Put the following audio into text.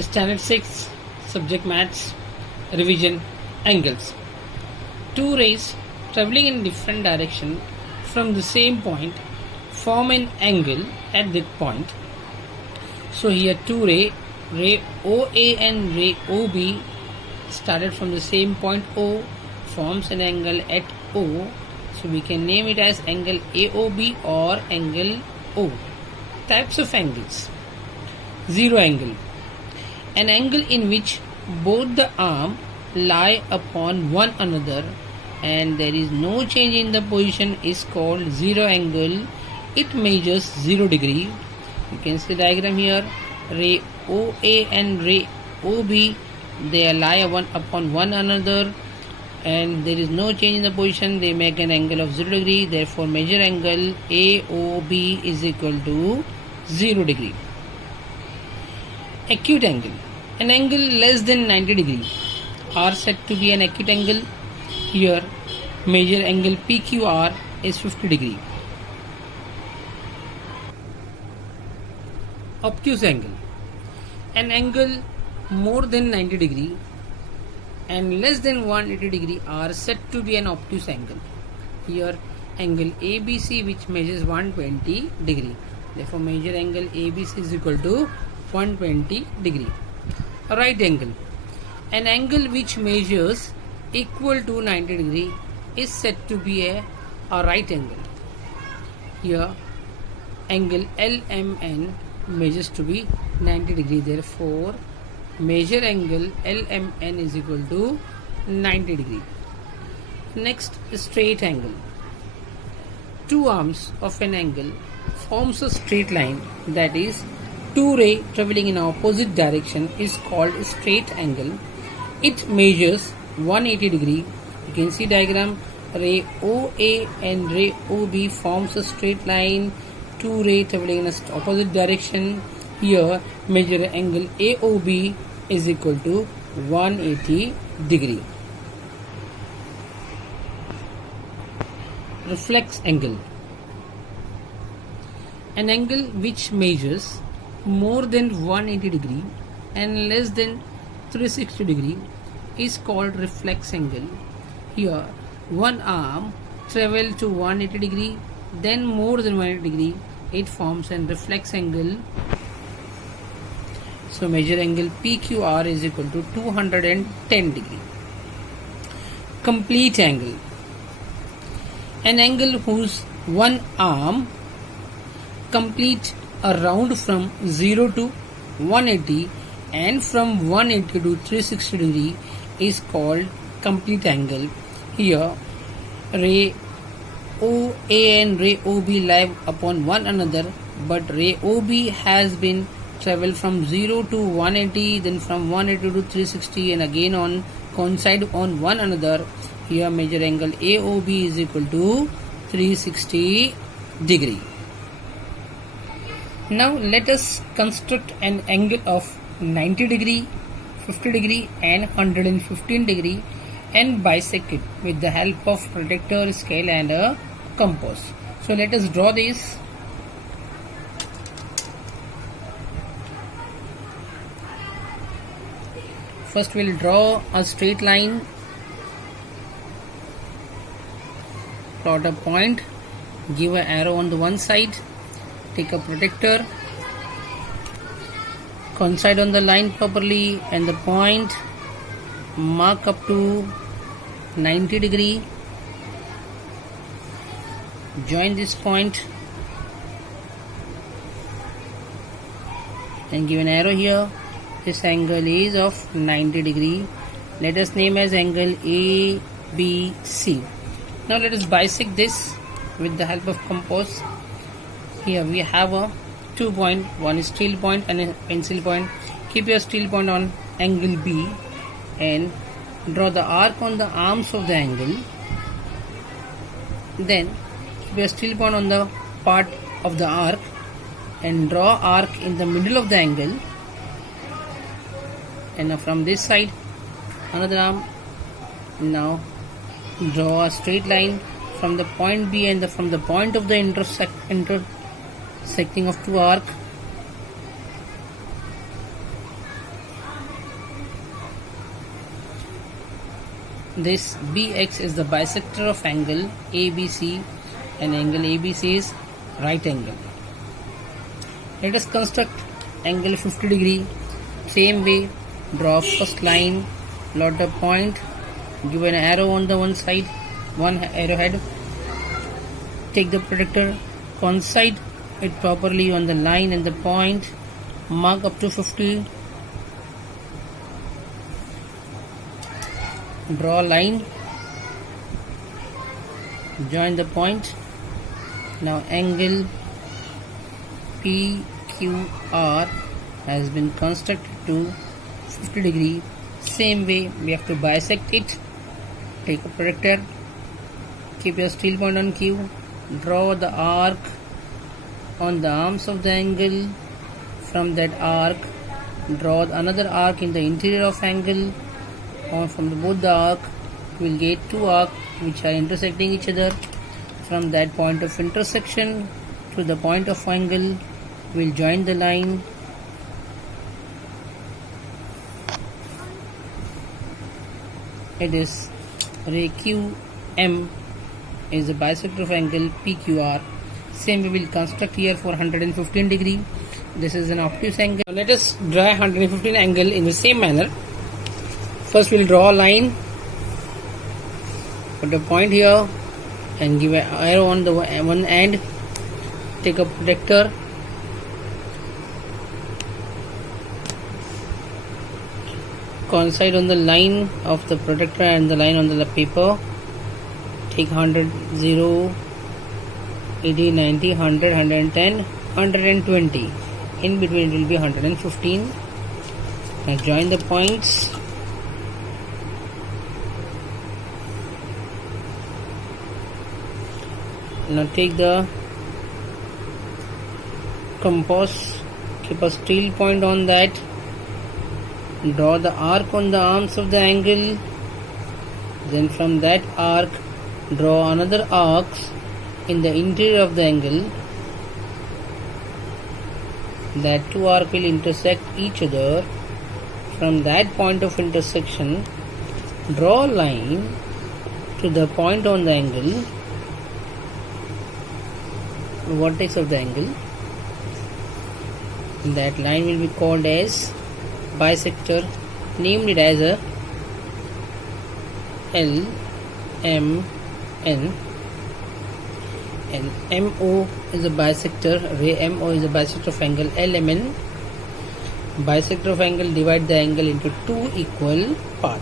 Standard 6, Subject Maths, Revision, Angles. Two rays travelling in different direction from the same point form an angle at that point. So here two ray OA and ray OB started from the same point O, forms an angle at O. So we can name it as angle AOB or angle O. Types of angles. Zero angle. An angle in which both the arms lie upon one another and there is no change in the position is called zero angle. It measures 0 degree. You can see the diagram here. Ray OA and ray OB, they lie one upon one another and there is no change in the position. They make an angle of 0 degree. Therefore measure angle AOB is equal to 0 degree. Acute angle. An angle less than 90 degree are said to be an acute angle. Here measure angle PQR is 50 degree. Obtuse angle. An angle more than 90 degree and less than 180 degree are said to be an obtuse angle. Here angle ABC which measures 120 degree. Therefore measure angle ABC is equal to 120 degree. A right angle. An angle which measures equal to 90 degree is said to be a right angle. Here angle LMN measures to be 90 degree. Therefore measure angle LMN is equal to 90 degree. Next, straight angle. Two arms of an angle forms a straight line, that is two rays travelling in opposite direction is called straight angle. It measures 180 degree. You can see diagram. Ray OA and ray OB forms a straight line. Two rays travelling in opposite direction. Here measure angle AOB is equal to 180 degree. Reflex angle. An angle which measures more than 180 degree and less than 360 degree is called reflex angle. Here one arm travel to 180 degree, then more than 180 degree, it forms an reflex angle. So measure angle PQR is equal to 210 degree. Complete angle. An angle whose one arm complete a round from 0 to 180 and from 180 to 360 degree is called complete angle. Here ray OA and ray OB lie upon one another, but ray OB has been travel from 0 to 180, then from 180 to 360 and again on coincide on one another. Here measure angle AOB is equal to 360 degree. Now let us construct an angle of 90 degree, 50 degree and 115 degree and bisect it with the help of protractor, scale and a compass. So let us draw this. First we'll draw a straight line, plot a point, give an arrow on the one side, take a protractor, coincide on the line properly and the point, mark up to 90 degree, join this point and give an arrow here. This angle is of 90 degree. Let us name as angle ABC. Now let us bisect this with the help of compass. Here we have a 2 point, one is steel point and a pencil point. Keep your steel point on angle B and draw the arc on the arms of the angle. Then keep your steel point on the part of the arc and draw arc in the middle of the angle. And now from this side another arm. Now draw a straight line from the point B and from the point of the intersecting of two arcs this BX is the bisector of angle ABC, and angle ABC is right angle. Let us construct angle 50 degree. Same way, draw first line, plot a point, give an arrow on the one side, one arrowhead, take the protractor, coincide it properly on the line and the point, mark up to 50, draw a line, join the point. Now angle PQR has been constructed to 50 degree. Same way we have to bisect it. Take a protractor, keep your steel point on Q, draw the arc on the arms of the angle. From that arc, draw another arc in the interior of angle. Or from both the arc, we will get two arcs which are intersecting each other. From that point of intersection to the point of angle, we will join the line. It is ray QM is the bisector of angle PQR. Same we will construct here for 115 degree. This is an obtuse angle. Let us draw 115 angle in the same manner. First we will draw a line, put a point here and give an arrow on the one end. Take a protractor, coincide on the line of the protractor and the line on the paper. Take 100, 0, 80, 90, 100, 110, 120. In between it will be 115. Now join the points. Now take the compass, keep a steel point on that, draw the arc on the arms of the angle, then from that arc draw another arc in the interior of the angle. That two arcs will intersect each other. From that point of intersection, draw a line to the point on the angle, vertex of the angle. That line will be called as bisector, named it as a LMN, and MO is a bisector. Ray MO is a bisector of angle LMN. Bisector of angle divide the angle into two equal parts.